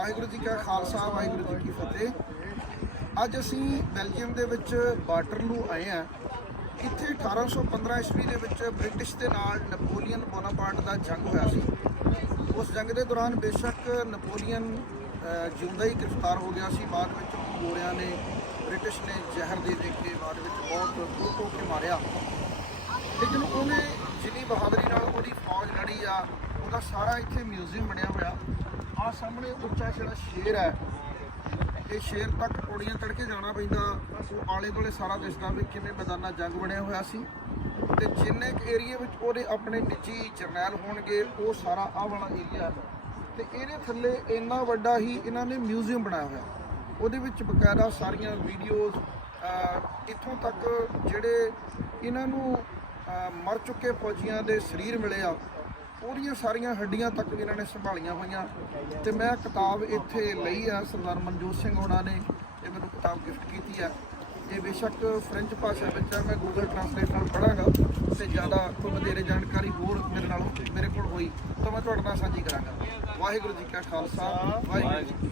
ਵਾਹਿਗੁਰੂ ਜੀ ਕਾ ਖਾਲਸਾ, ਵਾਹਿਗੁਰੂ ਜੀ ਕੀ ਫਤਿਹ। ਅੱਜ ਅਸੀਂ ਬੈਲਜੀਅਮ ਦੇ ਵਿੱਚ ਵਾਟਰਲੂ ਆਏ ਆ ਇੱਥੇ 1815 ਈਸਵੀ ਦੇ ਵਿੱਚ ਬ੍ਰਿਟਿਸ਼ ਦੇ ਨਾਲ ਨੈਪੋਲੀਅਨ ਬੋਨਾਪਾਰਟ ਦਾ ਜੰਗ ਹੋਇਆ ਸੀ। ਉਸ ਜੰਗ ਦੇ ਦੌਰਾਨ ਬੇਸ਼ੱਕ ਨੈਪੋਲੀਅਨ ਜਿਉਂਦਾ ਹੀ ਗ੍ਰਿਫਤਾਰ ਹੋ ਗਿਆ ਸੀ। ਬਾਅਦ ਵਿੱਚ ਉਹਨੂੰ ਗੋਰਿਆਂ ਨੇ, ਬ੍ਰਿਟਿਸ਼ ਨੇ ਜ਼ਹਿਰ ਦੇ ਦੇ ਕੇ ਬਾਅਦ ਵਿੱਚ ਬਹੁਤ ਕੁੱਟ ਕੇ ਮਾਰਿਆ। ਲੇਕਿਨ ਉਹਨੇ ਜਿੰਨੀ ਬਹਾਦਰੀ ਨਾਲ ਉਹਦੀ ਫੌਜ ਲੜੀ ਆ, ਉਹਦਾ ਸਾਰਾ ਇੱਥੇ ਮਿਊਜ਼ੀਅਮ ਬਣਿਆ ਹੋਇਆ। ਆ ਸਾਹਮਣੇ ਉੱਚਾ ਜਿਹੜਾ ਸ਼ੇਰ ਹੈ, ਇਹ ਸ਼ੇਰ ਤੱਕ ਪੌੜੀਆਂ ਚੜ੍ਹ ਕੇ ਜਾਣਾ ਪੈਂਦਾ। ਉਹ ਆਲੇ ਦੁਆਲੇ ਸਾਰਾ ਦਿਸਦਾ ਵੀ ਕਿਵੇਂ ਮੈਦਾਨਾ ਜੰਗ ਬਣਿਆ ਹੋਇਆ ਸੀ। ਤੇ ਜਿੰਨੇ ਕੁ ਏਰੀਏ ਵਿੱਚ ਉਹਦੇ ਆਪਣੇ ਨਿੱਜੀ ਜਰਨੈਲ ਹੋਣਗੇ, ਉਹ ਸਾਰਾ ਆਹ ਵਾਲਾ ਏਰੀਆ ਤੇ ਇਹਦੇ ਥੱਲੇ ਇੰਨਾ ਵੱਡਾ ਹੀ ਇਹਨਾਂ ਨੇ ਮਿਊਜ਼ੀਅਮ ਬਣਾਇਆ ਹੋਇਆ। ਉਹਦੇ ਵਿੱਚ ਬਕਾਇਦਾ ਸਾਰੀਆਂ ਵੀਡੀਓਜ਼ ਇੱਥੋਂ ਤੱਕ ਜਿਹੜੇ ਇਹਨਾਂ ਨੂੰ ਮਰ ਚੁੱਕੇ ਫੌਜੀਆਂ ਦੇ ਸਰੀਰ ਮਿਲੇ ਆ ਉਹਦੀਆਂ ਸਾਰੀਆਂ ਹੱਡੀਆਂ ਤੱਕ ਵੀ ਇਹਨਾਂ ਨੇ ਸੰਭਾਲੀਆਂ ਹੋਈਆਂ ਤੇ ਮੈਂ ਕਿਤਾਬ ਇੱਥੇ ਲਈ ਆ, ਸਰਦਾਰ ਮਨਜੋਤ ਸਿੰਘ ਹੋਣਾ ਨੇ ਇਹ ਮੈਨੂੰ ਕਿਤਾਬ ਗਿਫਟ ਕੀਤੀ ਆ। ਇਹ ਬੇਸ਼ੱਕ ਫ੍ਰੈਂਚ ਭਾਸ਼ਾ ਵਿੱਚ ਆ, ਮੈਂ ਗੂਗਲ ਟ੍ਰਾਂਸਲੇਟ ਨਾਲ ਪੜਾਂਗਾ ਤੇ ਜ਼ਿਆਦਾ ਕੋਈ ਵਧੇਰੇ ਜਾਣਕਾਰੀ ਹੋਰ ਮੇਰੇ ਨਾਲ ਮੇਰੇ ਕੋਲ ਹੋਈ ਤਾਂ ਮੈਂ ਤੁਹਾਡੇ ਨਾਲ ਸਾਂਝੀ ਕਰਾਂਗਾ। ਵਾਹਿਗੁਰੂ ਜੀ ਕਾ ਖਾਲਸਾ, ਵਾਹਿਗੁਰੂ ਜੀ